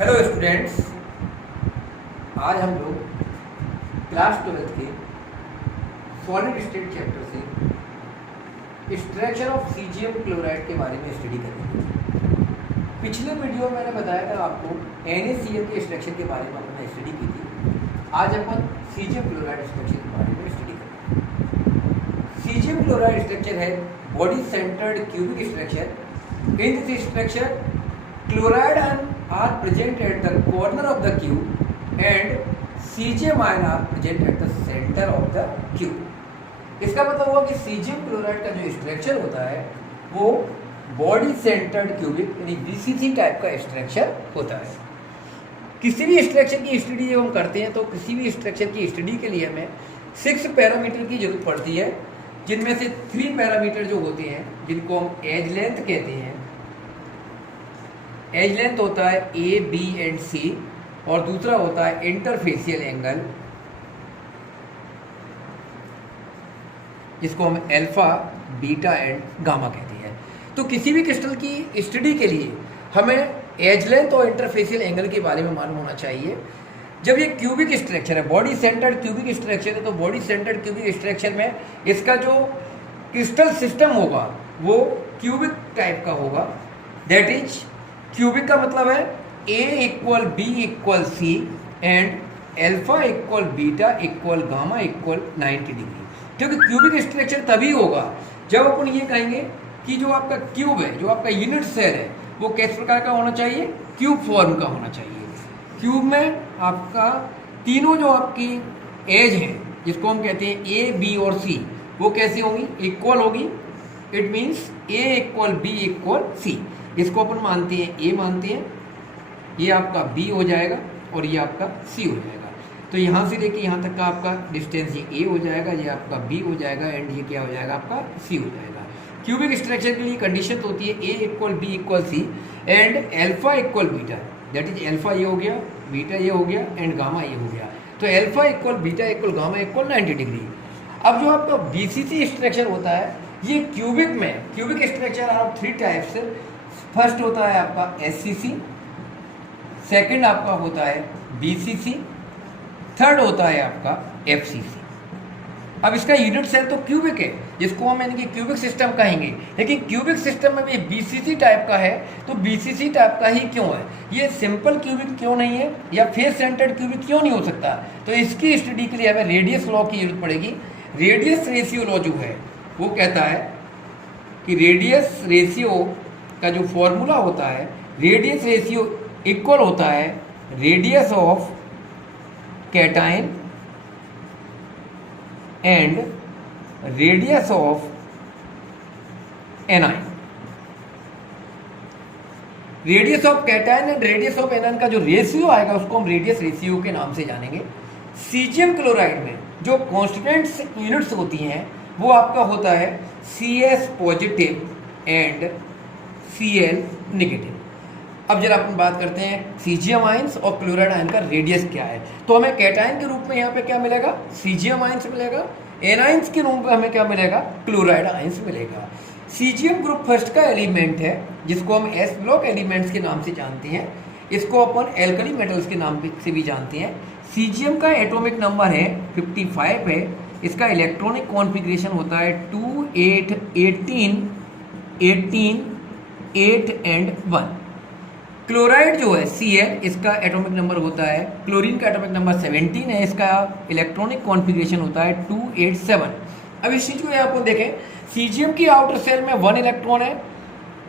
Hello students, आज हम लोग क्लास 12th के सॉलिड स्टेट चैप्टर से एक्सट्रैक्शन ऑफ सीजियम क्लोराइड के बारे में स्टडी करेंगे। पिछले वीडियो में मैंने बताया था आपको NaCl के एक्सट्रैक्शन के बारे में हमने स्टडी की थी। आज अपन सीजियम क्लोराइड एक्सट्रैक्शन के बारे में स्टडी करेंगे। सीजियम क्लोराइड एक्सट्रैक्शन है body centred cubic extraction. In this extraction chloride ion are present at the corner of the cube and cesium ion are present at the center of the cube। इसका मतलब हुआ कि caesium chloride का जो extraction होता है वो body centred cubic यानी BCC टाइप का एक्सट्रैक्शन होता है। किसी भी एक्सट्रैक्शन की स्टडी जब हम करते हैं तो किसी भी एक्सट्रैक्शन की स्टडी के लिए हमें 6 पैरामीटर की जरूरत पड़ती है, जिनमें से 3 पैरामीटर जो होते हैं जिनको हम एज लेंथ कहते हैं। एज लेंथ होता है A, B एंड C और दूसरा होता है इंटरफेसियल एंगल, जिसको हम अल्फा, बीटा एंड गामा कहते हैं। तो किसी भी क्रिस्टल की स्टडी के लिए हमें एज लेंथ और इंटरफेसियल एंगल के बारे में मालूम होना चाहिए। जब ये क्यूबिक स्ट्रक्चर है, बॉडी सेंटर्ड क्यूबिक स्ट्रक्चर है, तो बॉडी सेंटर्ड क्यूबिक स्ट्रक्चर में इसका जो क्रिस्टल सिस्टम होगा वो क्यूबिक टाइप का होगा। दैट इज क्यूबिक का मतलब है A equal B equal C and alpha equal beta equal gamma equal 90 degree. क्योंकि क्यूबिक स्ट्रक्चर तभी होगा जब अपन ये कहेंगे कि जो आपका क्यूब है, जो आपका यूनिट सेल है, वो किस प्रकार का होना चाहिए, क्यूब फॉर्म का होना चाहिए। क्यूब में आपका तीनों जो आपकी एज हैं, जिसको हम कहते हैं A, B और C, वो कैसी होंगी, इक्वल होगी। It means A equal B equal C। इसको अपन मानते हैं A मानते हैं, ये आपका B हो जाएगा और ये आपका C हो जाएगा। तो यहाँ से लेके यहाँ तक का आपका डिस्टेंस ये A हो जाएगा, ये आपका B हो जाएगा एंड ये क्या हो जाएगा, आपका C हो जाएगा। क्यूबिक स्ट्रक्चर के लिए कंडीशन तो होती है A equal B equal C and alpha equal beta. That is alpha ये हो गया, बीटा ये हो गया एंड गामा ये हो गया। तो alpha equal beta equal gamma equal 90 degree. अब जो आपका BCC स्ट्रक्चर होता है, ये क्यूबिक में cubic structure are 3 types. First होता है आपका SCC, सेकंड आपका होता है BCC, थर्ड होता है आपका FCC। अब इसका यूनिट सेल तो क्यूबिक है, जिसको हम यानी कि क्यूबिक सिस्टम कहेंगे। लेकिन क्यूबिक सिस्टम में भी BCC टाइप का है, तो BCC टाइप का ही क्यों है, ये सिंपल क्यूबिक क्यों नहीं है या फेस सेंटर्ड क्यूबिक क्यों नहीं हो सकता। तो इसकी स्टडी के लिए हमें रेडियस लॉ की जरूरत पड़ेगी। रेडियस रेशियो लॉ जो है वो कहता है कि रेडियस रेशियो का जो फॉर्मूला होता है, रेडियस रेशियो इक्वल होता है radius of cation and radius of anion. Radius of cation and radius of anion का जो रेशियो आएगा उसको हम रेडियस रेशियो के नाम से जानेंगे। सीजियम क्लोराइड में जो कॉन्स्टेंट्स यूनिट्स होती हैं वो आपका होता है CS positive and Cl negative. अब जरा अपन बात करते हैं सीजियम आयंस और क्लोराइड आयन का रेडियस क्या है। तो हमें कैटायन के रूप में यहाँ पे क्या मिलेगा, सीजियम आयंस मिलेगा। एनायंस के रूप में हमें क्या मिलेगा, क्लोराइड आयंस मिलेगा। सीजियम ग्रुप फर्स्ट का एलिमेंट है, जिसको हम S ब्लॉक एलिमेंट्स के नाम से जानते हैं। इसको अपन एल्कली मेटल्स के नाम से भी जानते हैं। सीजियम का एटॉमिक नंबर है 55 है। इसका इलेक्ट्रॉनिक कॉन्फ़िगरेशन होता है 2, 8, 18, 18, 8 एंड 1। क्लोराइड जो है Cl, इसका एटॉमिक नंबर होता है, क्लोरीन का एटॉमिक नंबर 17 है। इसका इलेक्ट्रॉनिक कॉन्फ़िगरेशन होता है 287। अब इस चीज़ को यहाँ पर देखें, सीजियम की आउटर सेल में 1 इलेक्ट्रॉन है,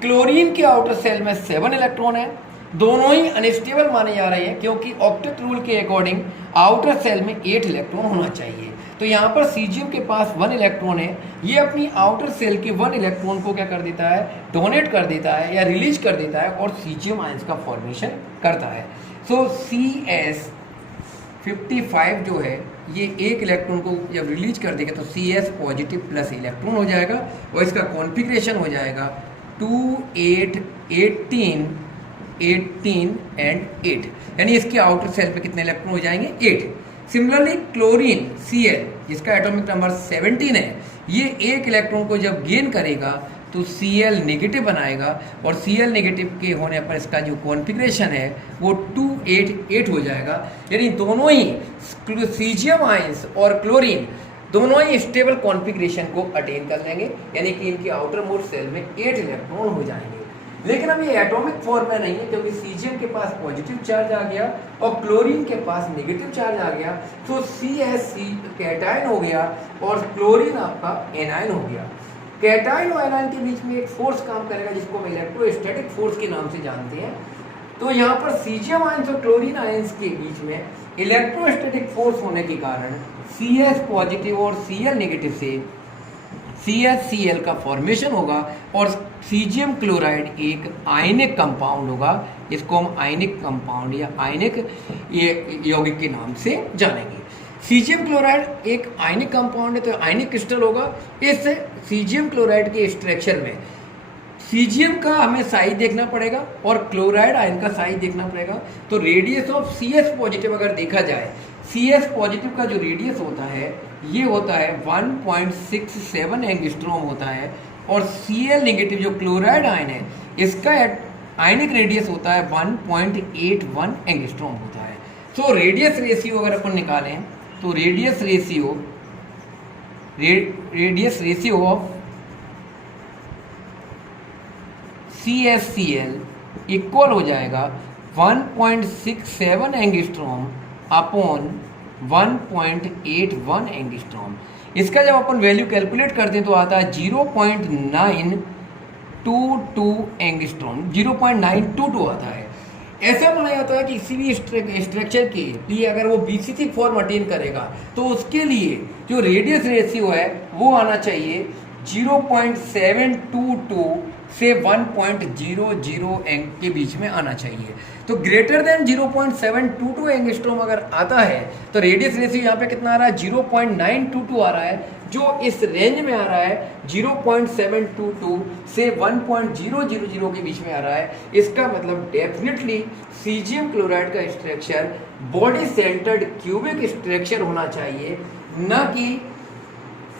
क्लोरीन की आउटर सेल में 7 इलेक्ट्रॉन है। दोनों ही अनस्टेबल माने जा रहे हैं, क्योंकि ऑक्टेट रूल के अकॉर्डिंग आउटर सेल में 8 इलेक्ट्रॉन होना चाहिए। तो यहाँ पर सीजियम के पास 1 इलेक्ट्रॉन है, ये अपनी आउटर सेल के 1 इलेक्ट्रॉन को क्या कर देता है, डोनेट कर देता है या रिलीज कर देता है और सीजियम आयंस का फॉर्मेशन करता है। सो CS55 जो है ये 1 इलेक्ट्रॉन को जब रिलीज कर देगा तो CS पॉजिटिव प्लस इलेक्ट्रॉन हो जाएगा और इसका कॉन्फ़िगरेशन हो जाएगा 2, 8, 18, 18 एंड 8। यानी इसके आउटर सेल पे कितने इलेक्ट्रॉन हो जाएंगे, 8। सिमिलरली क्लोरीन Cl, जिसका एटॉमिक नंबर 17 है, ये 1 इलेक्ट्रॉन को जब गेन करेगा तो Cl नेगेटिव बनाएगा और Cl नेगेटिव के होने पर इसका जो कॉन्फ़िगरेशन है वो 288 हो जाएगा। यानी दोनों ही सीजियम आयंस और क्लोरीन दोनों ही स्टेबल कॉन्फ़िगरेशन को अटेन कर लेंगे, यानी कि इनके आउटर मोस्ट सेल में 8 इलेक्ट्रॉन हो जाएंगे। लेकिन अब ये एटॉमिक फॉर्म में नहीं है, क्योंकि सीजियम के पास पॉजिटिव चार्ज आ गया और क्लोरीन के पास नेगेटिव चार्ज आ गया, तो CH3 कैटायन हो गया और क्लोरीन आपका एनायन हो गया। कैटायन और एनायन के बीच में एक फोर्स काम करेगा जिसको हम इलेक्ट्रोस्टैटिक फोर्स के नाम से जानते हैं। तो यहाँ पर सीजियम आयंस और क्लोरीन आयंस के बीच में इलेक्ट्रोस्टैटिक फोर्स होने के कारण CH पॉजिटिव और Cl नेगेटिव से CHCl का फॉर्मेशन होगा और सीजियम क्लोराइड एक आयनिक कंपाउंड होगा। इसको हम आयनिक कंपाउंड या आयनिक यौगिक के नाम से जानेंगे। सीजियम क्लोराइड एक आयनिक कंपाउंड है, तो आयनिक क्रिस्टल होगा। इस सीजियम क्लोराइड के स्ट्रक्चर में सीजियम का हमें साइज देखना पड़ेगा और क्लोराइड आयन का साइज देखना पड़ेगा। तो रेडियस ऑफ CH पॉजिटिव अगर देखा जाए, CH पॉजिटिव का जो रेडियस होता है ये होता है 1.67 एंगस्ट्रॉम होता है, और Cl नेगेटिव जो क्लोराइड आयन है इसका आयनिक रेडियस होता है 1.81 एंगस्ट्रॉम होता है। तो रेडियस रेशियो अगर अपन निकालें तो radius ratio of CHCl equal हो जाएगा 1.67 एंगस्ट्रॉम अपॉन 1.81 एंगस्ट्रॉम। इसका जब अपन वैल्यू कैलकुलेट करते हैं तो आता है 0.922 एंगस्ट्रॉम, 0.922 आता है। ऐसा माना जाता है कि किसी भी स्ट्रक्चर के लिए अगर वो BCC फॉर्म अटेन करेगा तो उसके लिए जो रेडियस रेशियो है वो आना चाहिए 0.722 से 1.00 के बीच में आना चाहिए। तो ग्रेटर देन 0.722 एंगस्ट्रॉम अगर आता है तो रेडियस रेशियो यहाँ पे कितना आ रहा है 0.922 आ रहा है, जो इस रेंज में आ रहा है 0.722 से 1.000 के बीच में आ रहा है। इसका मतलब डेफिनेटली सीजियम क्लोराइड का structure body centred cubic structure होना चाहिए, न कि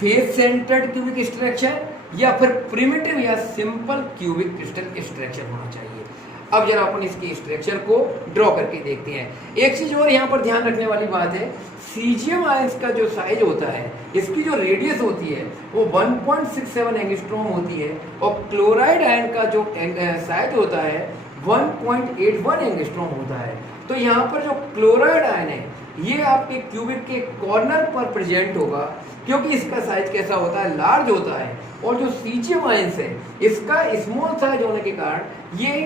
फेस सेंटर्ड क्यूबिक स्ट्रक्चर या फिर प्रिमिटिव या सिंपल क्यूबिक क्रिस्टल स्ट्रक्चर होना चाहिए। अब जरा अपन इसके स्ट्रक्चर को ड्रॉ करके देखते हैं। एक चीज और यहाँ पर ध्यान रखने वाली बात है, सीजियम आयंस का जो साइज होता है, इसकी जो रेडियस होती है वो 1.67 एंगस्ट्रॉम होती है, और क्लोराइड आयन का जो साइज होता है 1.81 एंगस्ट्रॉम होता है। तो यहाँ पर जो क्लोराइड आयन है ये आपके क्यूबिक के कॉर्नर पर प्रेजेंट होगा, क्योंकि इसका साइज कैसा होता है, लार्ज होता है, और जो सीजियम आयंस है इसका स्मॉल साइज होने के कारण ये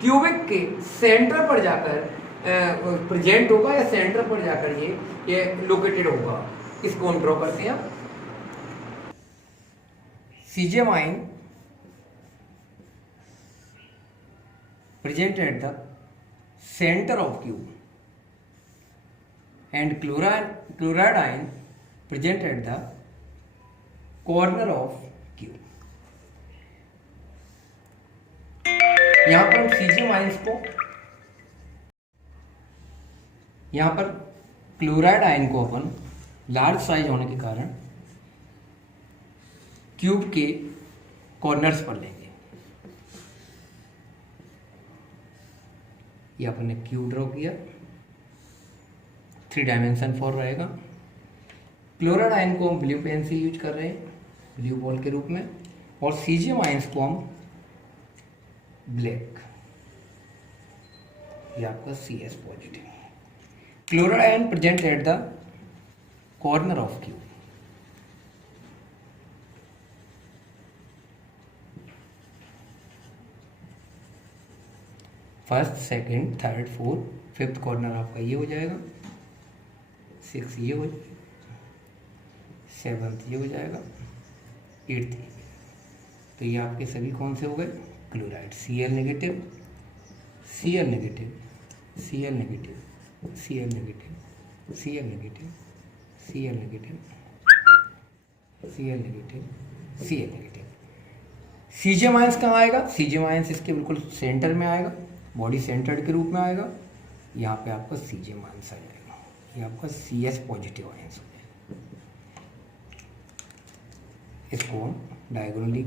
क्यूबिक के सेंटर पर जाकर प्रेजेंट होगा या सेंटर पर जाकर ये लोकेटेड होगा। इसको हम ड्रॉ करते हैं। Caesium ion present at the centre of cube and chloride ion present at the corner of cube। यहाँ पर हम सीजियम आयंस को, यहाँ पर क्लोराइड आयन को अपन लार्ज साइज होने के कारण क्यूब के कॉर्नर्स पर लेंगे। ये अपन ने क्यूब ड्रॉ किया, 3 डायमेंशन फॉर रहेगा। क्लोराइड आयन को हम ब्लू पेंसिल यूज कर रहे हैं, ब्लू बॉल के रूप में, और सीजियम आयंस को हम ब्लैक, ये आपका CS positive. Chloride ion present at the corner of cube. First, second, third, fourth, fifth corner आपका ये हो जाएगा, 6 ये हो जाएगा, 7th ये हो जाएगा, 8th। तो ये आपके सभी कौन से हो गए, chloride. Cl negative, Cl negative, Cl negative, Cl negative, Cl negative, Cl negative, Cl negative, Cl negative. Caesium ions कहाँ आएगा, सीजियम आयंस इसके बिल्कुल सेंटर में आएगा, बॉडी सेंटर्ड के रूप में आएगा। यहाँ पे आपका सीजियम आयंस आ जाएगा, ये आपका CS पॉजिटिव आयंस हो जाएगा। इसको हम diagonally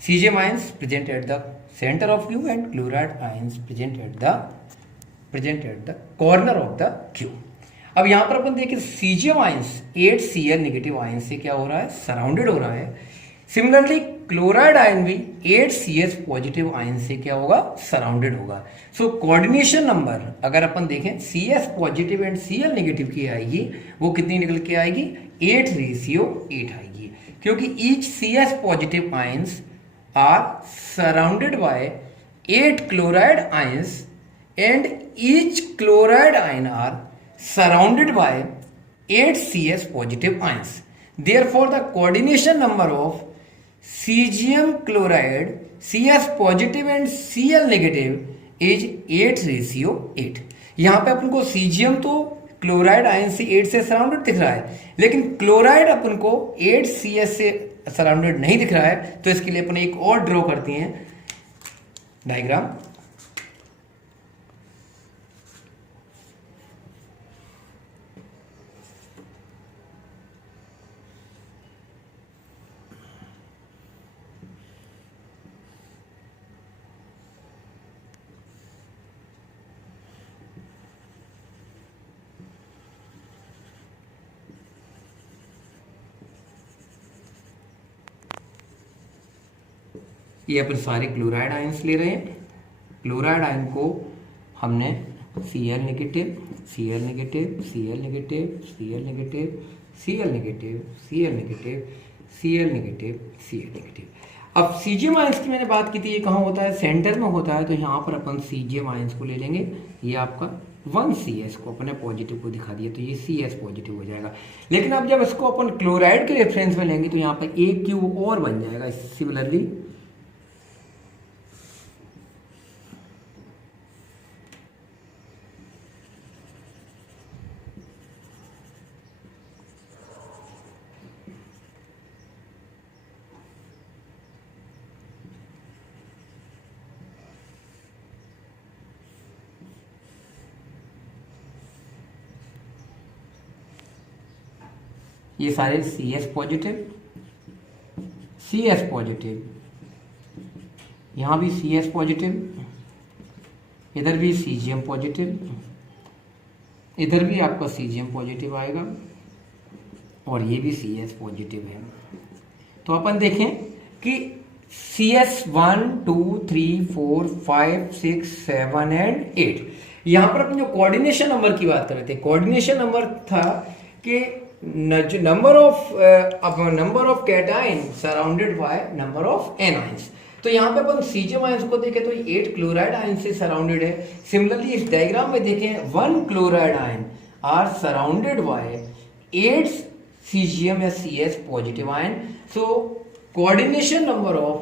cesium ions present at the center of Q and chloride ions present at the corner of the Q. अब यहाँ पर अपन देखें caesium ions 8Cl negative ion से क्या हो रहा है, सराउंडेड हो रहा है। सिमिलरली क्लोराइड आयन भी 8CS पॉजिटिव आयन से क्या होगा, सराउंडेड होगा। सो कोऑर्डिनेशन नंबर अगर अपन देखें CS positive and Cl negative की आएगी, वो कितनी निकल के आएगी, 8:8 आएगी, क्योंकि each CS positive ions are surrounded by 8 chloride ions and each chloride ion are surrounded by 8 CS positive ions. Therefore, the coordination number of cesium chloride CS positive and Cl negative is 8:8. यहाँ पे अपन को caesium तो chloride ion से 8 से surrounded दिख रहा है, लेकिन क्लोराइड अपन को 8 CS से सराउंडेड नहीं दिख रहा है। तो इसके लिए अपन एक और ड्रॉ करते हैं डायग्राम। ये अपन सारे क्लोराइड आयंस ले रहे हैं। क्लोराइड आयन को हमने Cl negative, Cl negative, Cl negative, Cl negative, Cl negative, Cl negative, Cl negative, Cl negative. अब सीजियम आयंस की मैंने बात की थी, ये कहाँ होता है, सेंटर में होता है। तो यहाँ पर अपन सीजियम आयंस को ले लेंगे। ये आपका 1CS को अपने पॉजिटिव को दिखा दिया, तो ये CS पॉजिटिव हो जाएगा। लेकिन अब जब इसको अपन क्लोराइड के रेफरेंस में लेंगे तो यहाँ पर एक क्यू और बन जाएगा। सिमिलरली ये सारे CS पॉजिटिव, यहाँ भी CS पॉजिटिव, इधर भी सीजियम पॉजिटिव, इधर भी आपका सीजियम पॉजिटिव आएगा, और ये भी CS पॉजिटिव है। तो अपन देखें कि CS 1 2 3 4 5 6 7 एंड 8, यहाँ पर अपन जो कोऑर्डिनेशन नंबर की बात कर रहे थे, कोऑर्डिनेशन नंबर था कि number of cation surrounded by number of anions. तो यहाँ पे अपन सीजियम आयंस को देखें तो 8 क्लोराइड आयन से सराउंडेड है। सिमिलरली इस डायग्राम में देखें 1 chloride ion are surrounded by 8 caesium या CS positive ion. So coordination number of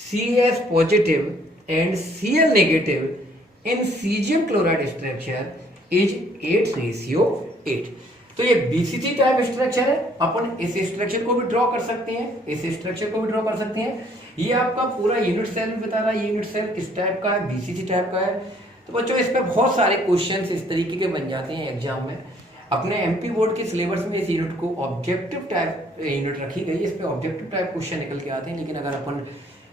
CS positive and Cl negative in caesium chloride structure is 8:8। तो ये BCC टाइप स्ट्रक्चर है। अपन इस स्ट्रक्चर को भी ड्रॉ कर सकते हैं, इस स्ट्रक्चर को भी ड्रॉ कर सकते हैं। ये आपका पूरा यूनिट सेल भी बता रहा है, ये यूनिट सेल किस टाइप का है, BCC टाइप का है। तो बच्चों इस पे बहुत सारे क्वेश्चंस इस तरीके के बन जाते हैं एग्जाम में। अपने MP बोर्ड के सिलेबस में इस यूनिट को ऑब्जेक्टिव टाइप यूनिट रखी गई है, इस पे ऑब्जेक्टिव टाइप क्वेश्चन निकल के आते हैं। लेकिन अगर अपन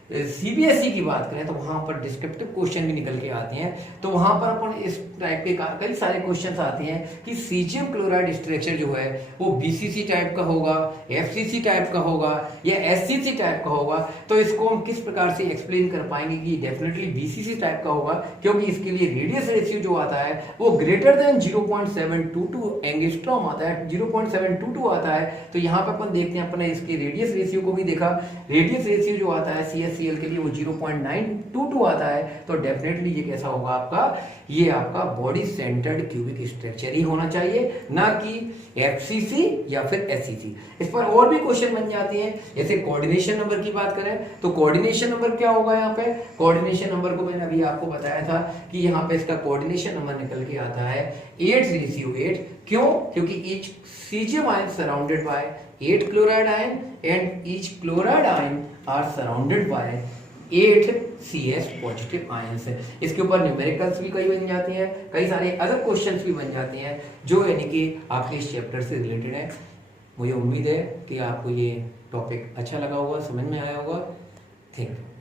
CBSE की बात करें तो वहां पर डिस्क्रिप्टिव क्वेश्चन भी निकल के आते हैं। तो वहां पर अपन इस टाइप के कई सारे क्वेश्चंस आते हैं कि सीजियम क्लोराइड स्ट्रक्चर जो है वो BCC टाइप का होगा, FCC टाइप का होगा या SCC टाइप का होगा। तो इसको हम किस प्रकार से एक्सप्लेन कर पाएंगे कि डेफिनेटली BCC टाइप का होगा, क्योंकि इसके लिए रेडियस रेशियो जो आता है वो ग्रेटर देन 0.722 एंगस्ट्रॉम आता है, 0.722 आता है। तो यहाँ पे अपन देखते हैं, अपने इसके रेडियस रेशियो को भी देखा, रेडियस रेशियो जो आता है CL के लिए वो 0.922 आता है। तो डेफिनेटली ये कैसा होगा आपका, ये आपका बॉडी सेंटर्ड क्यूबिक स्ट्रक्चर ही होना चाहिए, ना कि FCC या फिर SCC। इस पर और भी क्वेश्चन बन जाते हैं। जैसे कोऑर्डिनेशन नंबर की बात करें तो कोऑर्डिनेशन नंबर क्या होगा, यहाँ पे कोऑर्डिनेशन नंबर को मैंने अभी आपको बताया था कि यहाँ पे इसका कोऑर्डिनेशन नंबर निकल के आता है 8:8। क्यों? क्योंकि each caesium ion surrounded by 8 chloride ion and each chloride ion are surrounded by 8 CS positive ions है। इसके ऊपर न्यूमेरिकल्स भी कई बन जाती हैं, कई सारे अदर क्वेश्चंस भी बन जाते हैं जो यानी कि आपके इस चैप्टर से रिलेटेड है। मुझे उम्मीद है कि आपको ये टॉपिक अच्छा लगा होगा, समझ में आया होगा। थिंग।